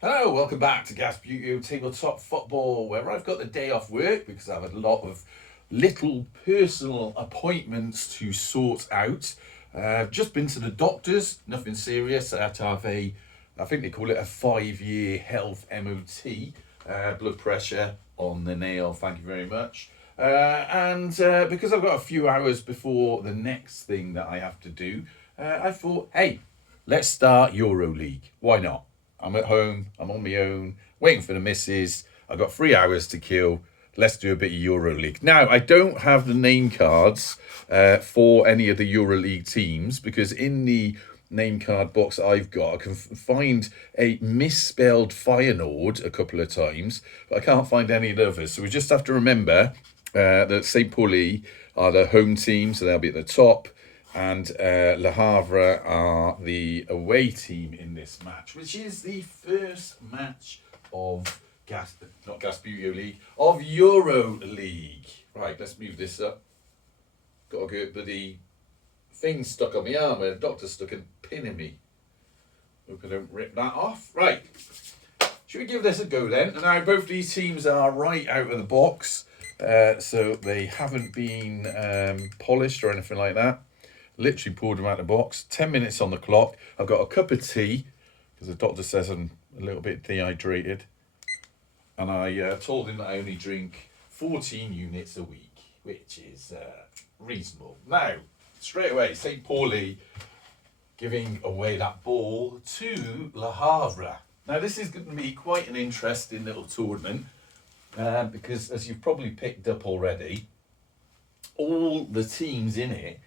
Hello, welcome back to Gasbuio Tabletop Football, where I've got the day off work because I've had a lot of little personal appointments to sort out. I've just been to the doctors, nothing serious. I had to have I think they call it a 5-year health MOT, blood pressure on the nail, thank you very much. And because I've got a few hours before the next thing that I have to do, I thought, hey, let's start Euro League. Why not? I'm at home, I'm on my own, waiting for the missus. I've got 3 hours to kill. Let's do a bit of EuroLeague. Now, I don't have the name cards for any of the EuroLeague teams because in the name card box I've got, I can find a misspelled Feyenoord a couple of times, but I can't find any of the others. So we just have to remember that St. Pauli are the home team, so they'll be at the top. And Le Havre are the away team in this match, which is the first match of not Gasbuio League, of Euro League. Right, let's move this up. Got a good bloody thing stuck on my arm, and the doctor stuck a pin in me. Hope I don't rip that off. Right, should we give this a go then? And now both these teams are right out of the box, so they haven't been polished or anything like that. Literally poured them out of the box. 10 minutes on the clock. I've got a cup of tea because the doctor says I'm a little bit dehydrated. And I told him that I only drink 14 units a week, which is reasonable. Now, straight away, St. Pauli giving away that ball to Le Havre. Now, this is going to be quite an interesting little tournament because, as you've probably picked up already, all the teams in it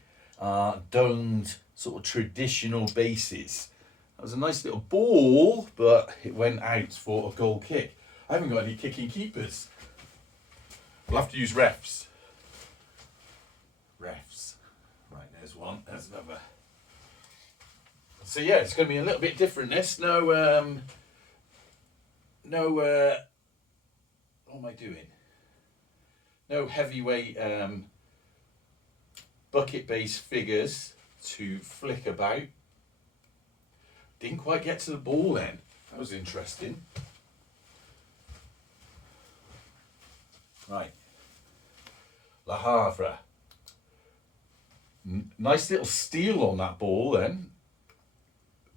domed sort of traditional bases. That was a nice little ball, but it went out for a goal kick. I haven't got any kicking keepers. We'll have to use refs. Refs. Right, there's one. There's another. So yeah, it's going to be a little bit different. This what am I doing? No heavyweight bucket-based figures to flick about. Didn't quite get to the ball then. That was interesting. Right. Le Havre. Nice little steal on that ball then.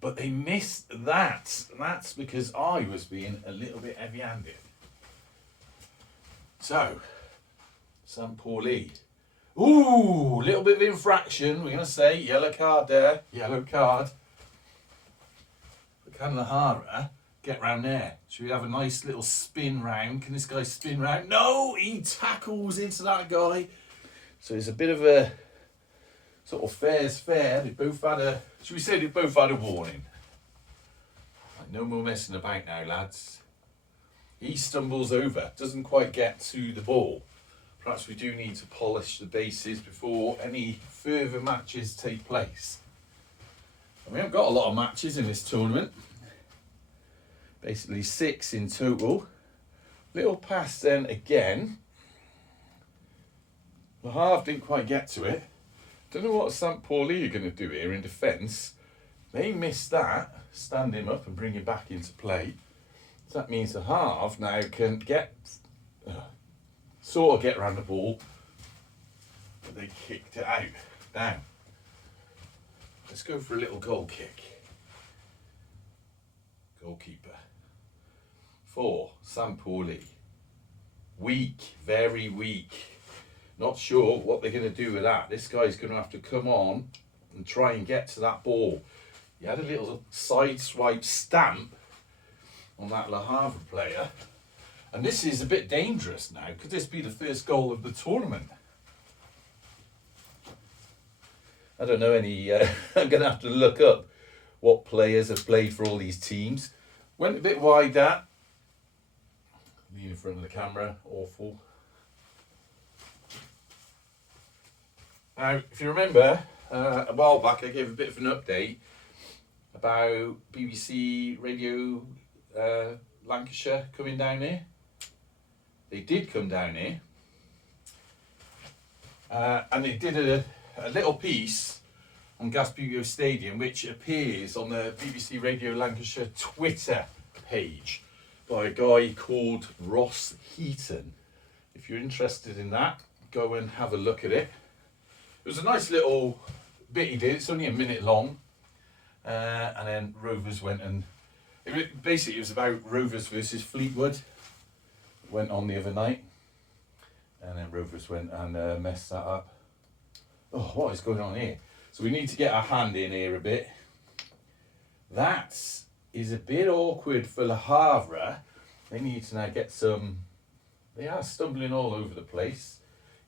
But they missed that. That's because I was being a little bit heavy-handed. So, St. Pauli. Ooh, little bit of infraction. We're going to say yellow card there. Yellow card. But can Le Havre get round there? Should we have a nice little spin round? Can this guy spin round? No, he tackles into that guy. So it's a bit of a sort of fair's fair. They both had a, should we say they both had a warning? Like, no more messing about now, lads. He stumbles over, doesn't quite get to the ball. Perhaps we do need to polish the bases before any further matches take place. And we haven't got a lot of matches in this tournament. Basically 6 in total. Little pass then again. Le Havre didn't quite get to it. Don't know what St. Pauli are going to do here in defence. They missed that. Stand him up and bring him back into play. So that means Le Havre now can get... sort of get around the ball, but they kicked it out. Now, let's go for a little goal kick. Goalkeeper. For St. Pauli. Weak, very weak. Not sure what they're going to do with that. This guy's going to have to come on and try and get to that ball. He had a little side swipe stamp on that Le Havre player. And this is a bit dangerous now. Could this be the first goal of the tournament? I don't know any. I'm going to have to look up what players have played for all these teams. Went a bit wide that. Me in front of the camera. Awful. Now, if you remember, a while back I gave a bit of an update about BBC Radio Lancashire coming down here. They did come down here, and they did a little piece on Gasbuio Stadium, which appears on the BBC Radio Lancashire Twitter page by a guy called Ross Heaton. If you're interested in that, go and have a look at it. It was a nice little bit he did. It's only a minute long. And then Rovers went and... Basically, it was about Rovers versus Fleetwood. Went on the other night. And then Rovers went and messed that up. Oh, what is going on here? So we need to get our hand in here a bit. That is a bit awkward for Le Havre. They need to now get some... They are stumbling all over the place.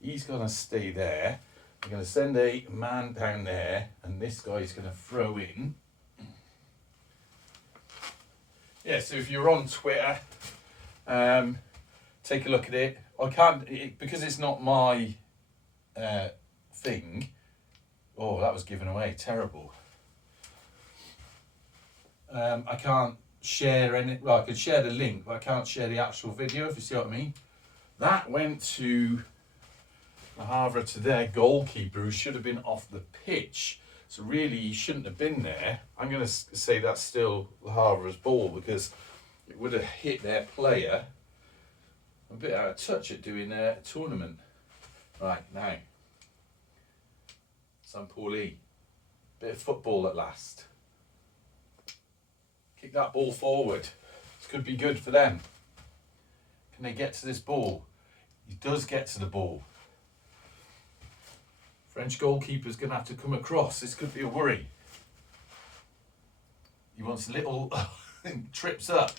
He's going to stay there. We're going to send a man down there, and this guy's going to throw in. Yeah, so if you're on Twitter, take a look at it. I can't, because it's not my thing. Oh, that was given away. Terrible. I can't share any... Well, I could share the link, but I can't share the actual video, if you see what I mean. That went to Le Havre, to their goalkeeper, who should have been off the pitch. So really, he shouldn't have been there. I'm going to say that's still Le Havre's ball, because it would have hit their player. I'm a bit out of touch at doing a tournament. Right, now. Pauli. Bit of football at last. Kick that ball forward. This could be good for them. Can they get to this ball? He does get to the ball. French goalkeeper's going to have to come across. This could be a worry. He wants a little... trips up.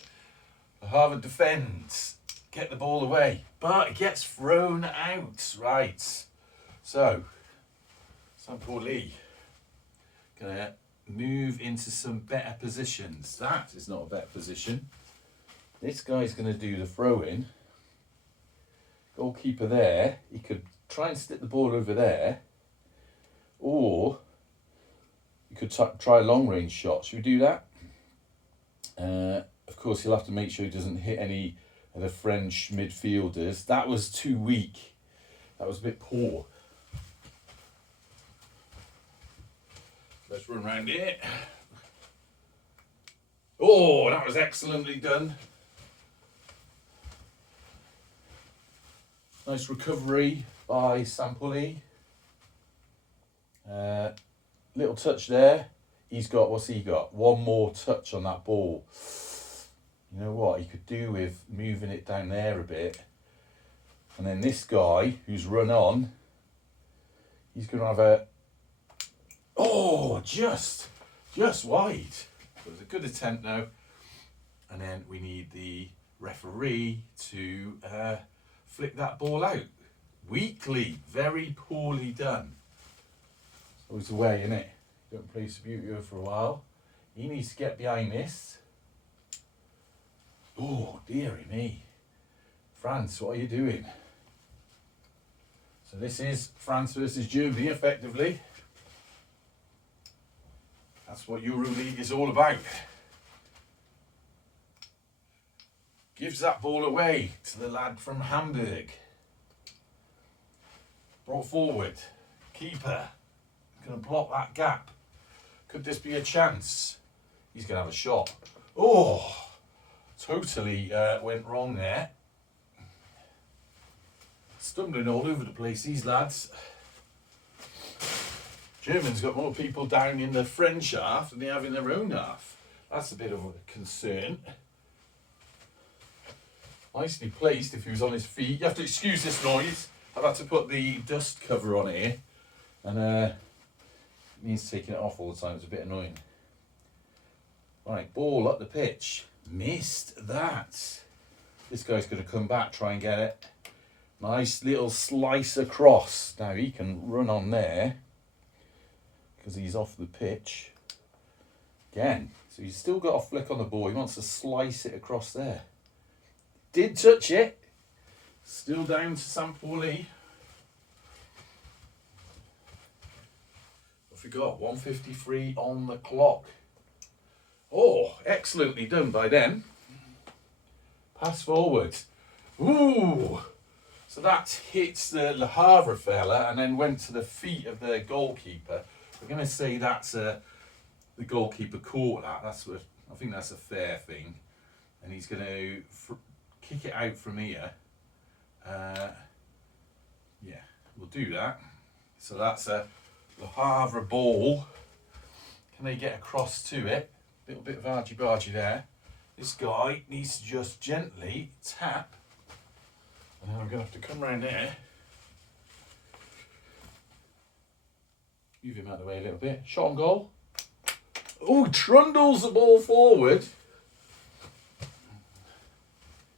Le Havre defends. Get the ball away. But it gets thrown out. Right. So, Pauli going to move into some better positions. That is not a better position. This guy's going to do the throw-in. Goalkeeper there. He could try and stick the ball over there. Or you could try a long-range shot. Should we do that? Of course, he'll have to make sure he doesn't hit any of the French midfielders. That was too weak. That was a bit poor. Let's run around it. Oh, that was excellently done. Nice recovery by Pauli. Little touch there. He's got, what's he got? One more touch on that ball. You know what? He could do with moving it down there a bit. And then this guy who's run on, he's going to have a... Oh, just wide. It was a good attempt now. And then we need the referee to flick that ball out. Weakly, very poorly done. It's always the way, isn't it? Don't play Subbuteo for a while. He needs to get behind this. Oh, dearie me. France, what are you doing? So this is France versus Germany, effectively. That's what EuroLeague is all about. Gives that ball away to the lad from Hamburg. Brought forward. Keeper. Going to block that gap. Could this be a chance? He's going to have a shot. Oh, totally went wrong there. Stumbling all over the place, these lads. Germans got more people down in the French half than they have in their own half. That's a bit of a concern. Nicely placed if he was on his feet. You have to excuse this noise. I've had to put the dust cover on here. And it means taking it off all the time. It's a bit annoying. Right, ball up the pitch. Missed that. This guy's going to come back, try and get it. Nice little slice across. Now he can run on there because he's off the pitch. Again, so he's still got a flick on the ball. He wants to slice it across there. Did touch it. Still down to Pauli. What have we got? 1:53 on the clock. Oh, excellently done by them. Pass forward. Ooh. So that hits the Le Havre fella and then went to the feet of the goalkeeper. We're going to say that's the goalkeeper caught that. That's what I think that's a fair thing. and he's going to kick it out from here. Yeah, we'll do that. So that's a Le Havre ball. Can they get across to it? A little bit of argy-bargy there. This guy needs to just gently tap. And then I'm going to have to come around here. Move him out of the way a little bit. Shot on goal. Oh, trundles the ball forward.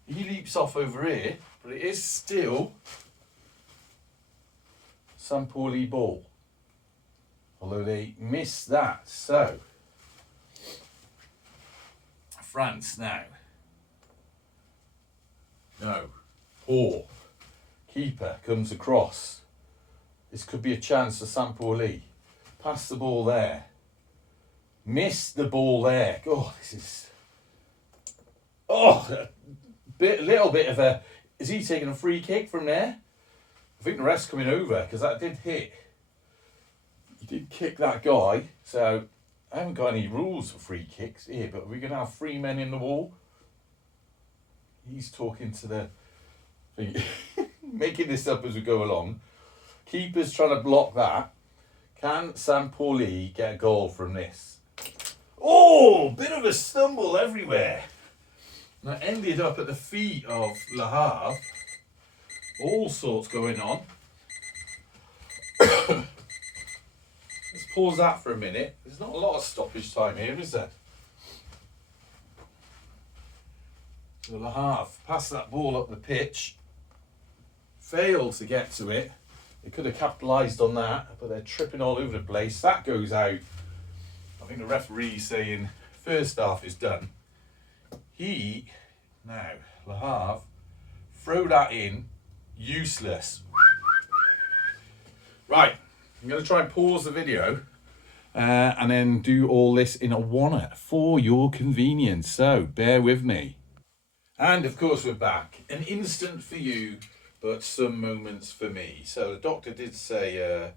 He leaps off over here, but it is still some Pauli ball. Although they missed that. So, France now. No. Poor. Keeper comes across. This could be a chance for Pauli. Pass the ball there. Missed the ball there. Oh, this is... Oh, a little bit of a... Is he taking a free kick from there? I think the ref's coming over because that did hit. He did kick that guy. So I haven't got any rules for free kicks here, but we're going to have 3 men in the wall. He's talking to the... making this up as we go along. Keeper's trying to block that. Can Pauli get a goal from this? Oh, bit of a stumble everywhere. That ended up at the feet of Le Havre. All sorts going on. Let's pause that for a minute. There's not a lot of stoppage time here, is there? So Le Havre passed that ball up the pitch. Failed to get to it. They could have capitalised on that, but they're tripping all over the place. That goes out. I think the referee's saying first half is done. Now, Le Havre, throw that in. Useless. Right, I'm going to try and pause the video and then do all this in a one for your convenience. So, bear with me. And of course we're back. An instant for you, but some moments for me. So the doctor did say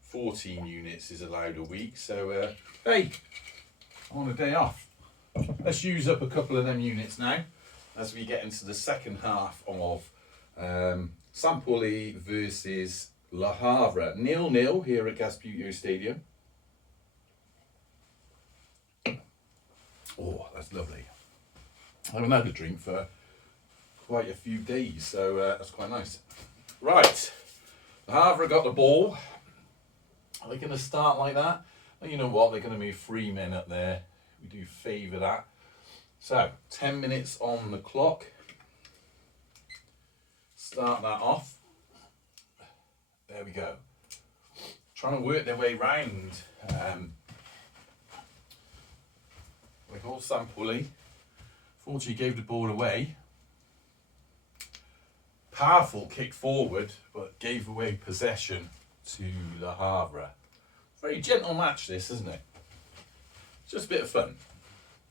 14 units is allowed a week. So, hey, I'm on a day off. Let's use up a couple of them units now as we get into the second half of Pauli versus Le Havre. 0-0 here at Gasputio Stadium. Oh, that's lovely. I haven't had a drink for quite a few days, so that's quite nice. Right, Le Havre got the ball. Are they going to start like that? Well, you know what, they're going to move 3 men up there. We do favour that. So, 10 minutes on the clock. Start that off. There we go. Trying to work their way round. Like all Pauli. Fortunately gave the ball away. Powerful kick forward, but gave away possession to Le Havre. Very gentle match this, isn't it? Just a bit of fun.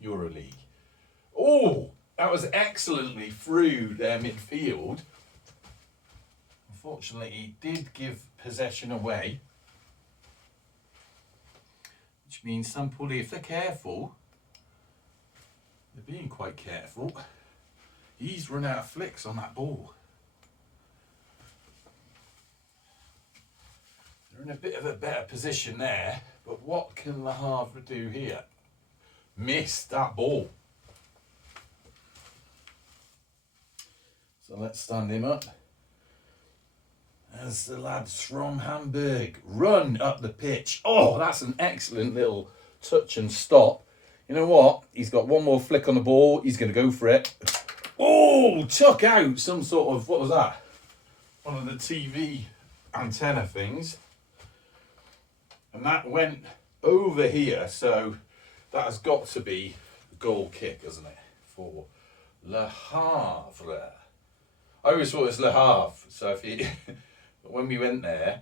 EuroLeague. Oh, that was excellently through their midfield. Unfortunately, he did give possession away. Which means Pauli, if they're careful, they're being quite careful, he's run out of flicks on that ball. They're in a bit of a better position there, but what can Le Havre do here? Miss that ball. So let's stand him up. As the lads from Hamburg run up the pitch. Oh, that's an excellent little touch and stop. You know what? He's got one more flick on the ball. He's going to go for it. Oh, took out some sort of, what was that? One of the TV antenna things. And that went over here. So that has got to be a goal kick, hasn't it? For Le Havre. I always thought it was Le Havre. So if you... But when we went there,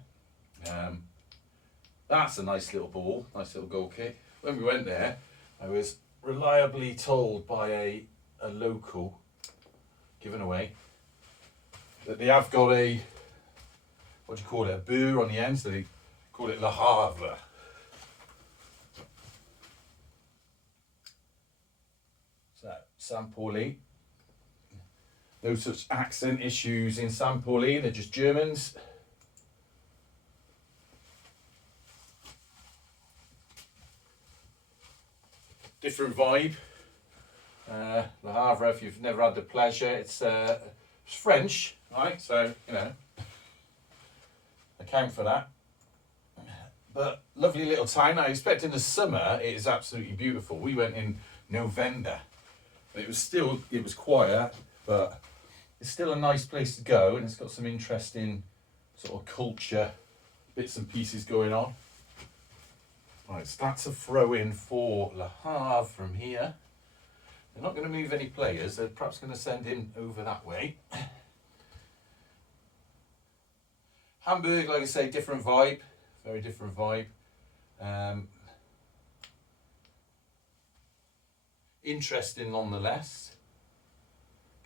that's a nice little ball, nice little goal kick. When we went there, I was reliably told by a local, given away, that they have got a, what do you call it, a burr on the end, so they call it Le Havre. So, Pauli. No such accent issues in Pauli, they're just Germans. Different vibe. Le Havre, if you've never had the pleasure, it's French, right? So, you know, account for that. But lovely little town. I expect in the summer it is absolutely beautiful. We went in November. It was quiet, but it's still a nice place to go, and it's got some interesting sort of culture bits and pieces going on. Right, so that's a throw in for Le Havre from here. They're not going to move any players. They're perhaps going to send him over that way. Hamburg, like I say, different vibe. Very different vibe. Interesting nonetheless.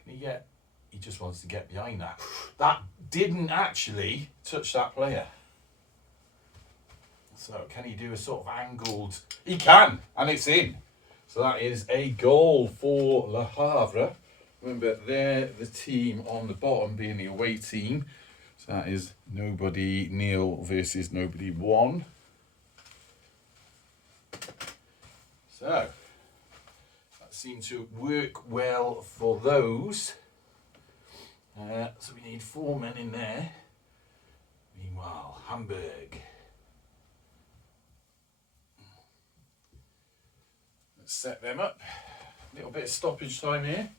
Can he get... He just wants to get behind that. That didn't actually touch that player. So can he do a sort of angled... He can, and it's in. So that is a goal for Le Havre. Remember, they're the team on the bottom being the away team. So that is nobody nil versus nobody one. So that seemed to work well for those. So we need 4 men in there. Meanwhile, Hamburg. Let's set them up. A little bit of stoppage time here.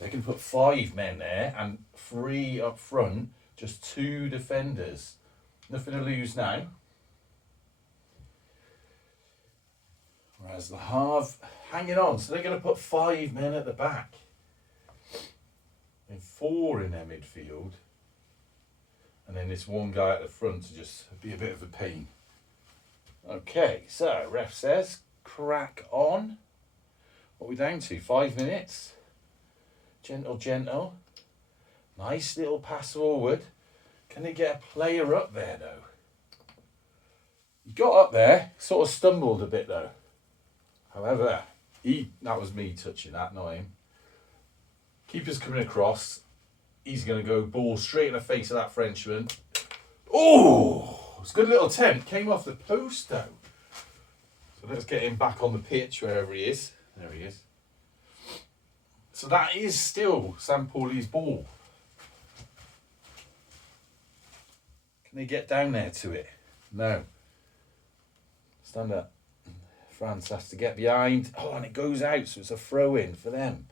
They can put 5 men there and 3 up front, just 2 defenders. Nothing to lose now. Whereas Le Havre hanging on, so they're going to put 5 men at the back. And 4 in their midfield. And then this one guy at the front to just be a bit of a pain. Okay, so ref says, crack on. What are we down to? 5 minutes. Gentle, gentle. Nice little pass forward. Can they get a player up there though? He got up there, sort of stumbled a bit though. However, that was me touching that, not him. Keeper's coming across. He's going to go ball straight in the face of that Frenchman. Oh, it's a good little attempt. Came off the post though. So let's get him back on the pitch wherever he is. There he is. So that is still Pauli's ball. Can they get down there to it? No. Stand up. France has to get behind. Oh, and it goes out, so it's a throw-in for them.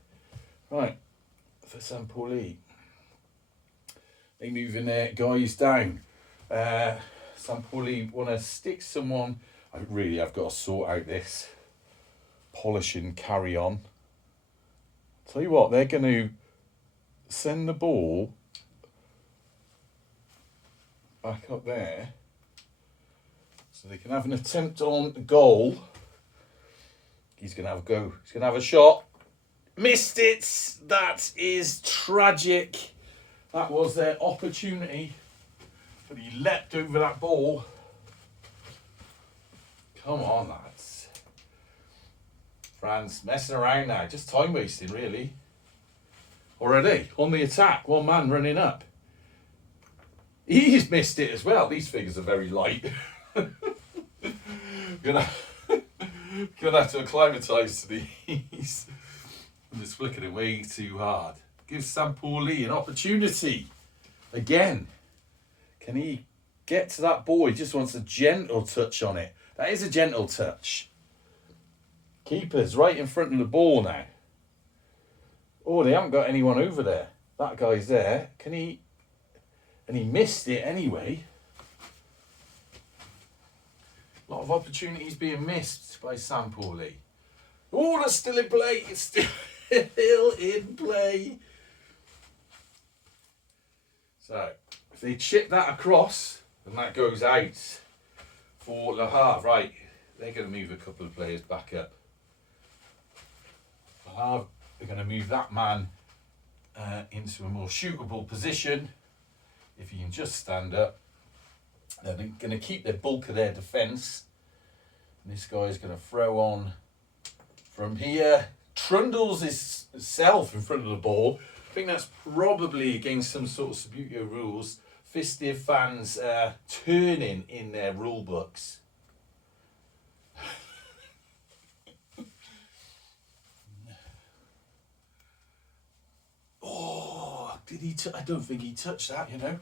Right, for Pauli. They moving their guys down. Pauli want to stick someone. I've got to sort out this polish and carry on. Tell you what, they're going to send the ball back up there so they can have an attempt on the goal. He's going to have a go. He's going to have a shot. Missed it. That is tragic. That was their opportunity. But he leapt over that ball. Come on, lads. France messing around now. Just time wasting, really. Already on the attack. One man running up. He's missed it as well. These figures are very light. Gonna have to acclimatise to these. I'm just flicking it way too hard. Gives Pauli an opportunity. Again. Can he get to that ball? He just wants a gentle touch on it. That is a gentle touch. Keeper's right in front of the ball now. Oh, they haven't got anyone over there. That guy's there. Can he... And he missed it anyway. A lot of opportunities being missed by Pauli. Oh, that's still in play. It's still in play. So, if they chip that across, then that goes out for Le Havre. Right, they're going to move a couple of players back up. Le Havre are going to move that man into a more suitable position. If he can just stand up. They're going to keep the bulk of their defence. And this guy is going to throw on from here. trundles himself in front of the ball. I think that's probably against some sort of Subbuteo rules. Fistive fans turning in their rule books. Oh, did he? I don't think he touched that. You know,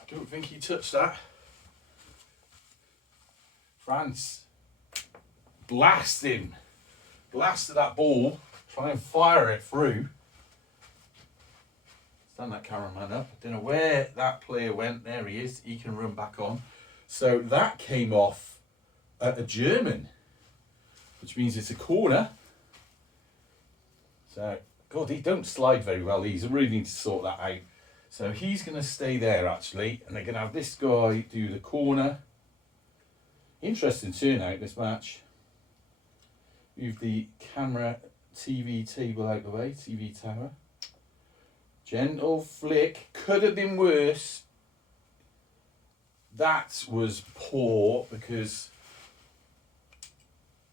I don't think he touched that. France blasted that ball, try and fire it through. Stand that cameraman up. I don't know where that player went. There he is. He can run back on. So that came off a German, which means it's a corner. So, God, he don't slide very well. He's really need to sort that out. So he's going to stay there, actually. And they're going to have this guy do the corner. Interesting turnout, this match. Move the camera TV table out the way, TV tower. Gentle flick. Could have been worse. That was poor because...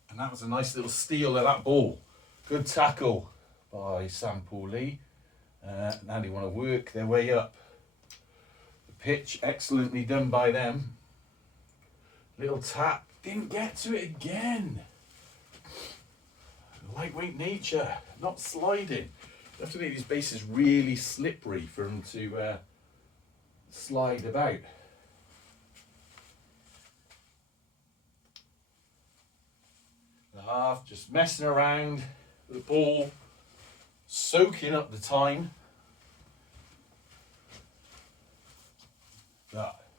And that was a nice little steal of that ball. Good tackle by Pauli. Now they want to work their way up the pitch. Excellently done by them. Little tap. Didn't get to it again. Lightweight nature. Not sliding. You have to make these bases really slippery for them to slide about. The half just messing around with the ball, soaking up the time.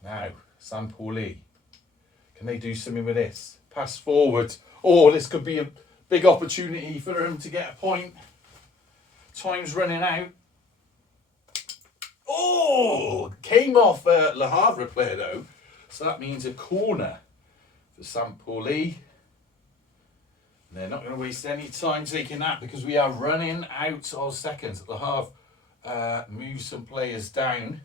Now, Pauli. Can they do something with this? Pass forward. Oh, this could be a big opportunity for them to get a point. Time's running out. Oh, came off Le Havre player though. So that means a corner for Pauli. They're not going to waste any time taking that because we are running out of seconds. Le Havre moves some players down.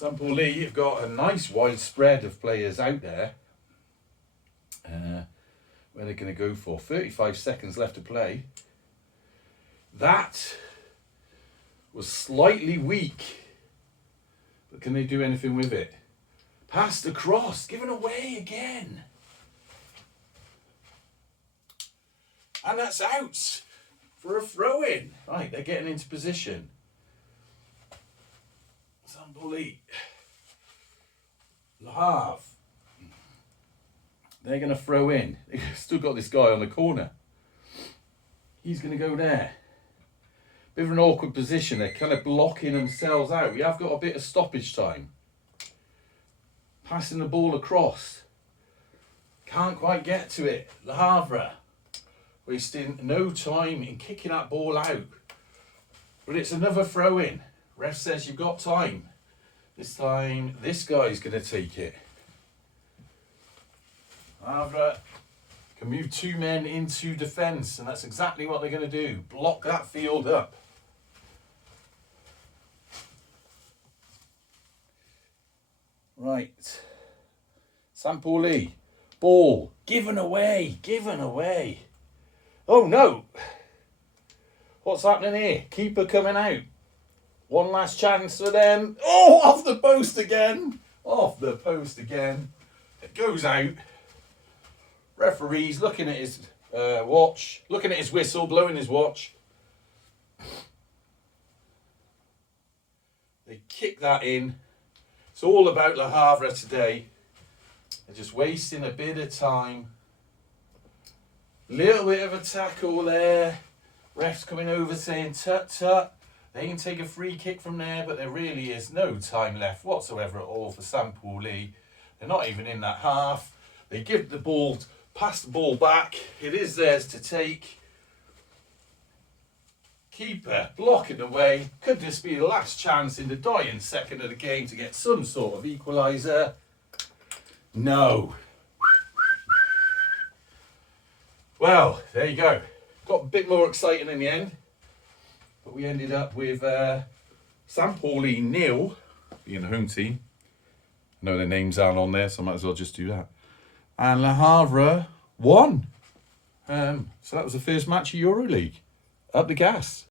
Pauli have got a nice wide spread of players out there. Where they're going to go for 35 seconds left to play. That was slightly weak, but can they do anything with it? Pass the cross, given away again. And that's out for a throw-in. Right, they're getting into position. Pauli. Le Havre. They're going to throw in. They've still got this guy on the corner. He's going to go there. Bit of an awkward position. They're kind of blocking themselves out. We have got a bit of stoppage time. Passing the ball across. Can't quite get to it. Le Havre. Wasting no time in kicking that ball out. But it's another throw in. Ref says you've got time. This time, this guy's going to take it. Havre can move two men into defence, and that's exactly what they're going to do. Block that field up. Right. Pauli. Ball. Given away. Given away. Oh no. What's happening here? Keeper coming out. One last chance for them. Oh, off the post again. Off the post again. It goes out. Referee's looking at his watch, looking at his whistle, blowing his watch. They kick that in. It's all about Le Havre today. They're just wasting a bit of time. Little bit of a tackle there. Ref's coming over saying tut tut. They can take a free kick from there, but there really is no time left whatsoever at all for Pauli. They're not even in that half. They give the ball, pass the ball back. It is theirs to take. Keeper blocking away. Could this be the last chance in the dying second of the game to get some sort of equaliser? No. Well, there you go. Got a bit more exciting in the end. But we ended up with Pauli 0, being the home team. I know their names aren't on there, so I might as well just do that. And Le Havre 1. So that was the first match of EuroLeague. Up the gas.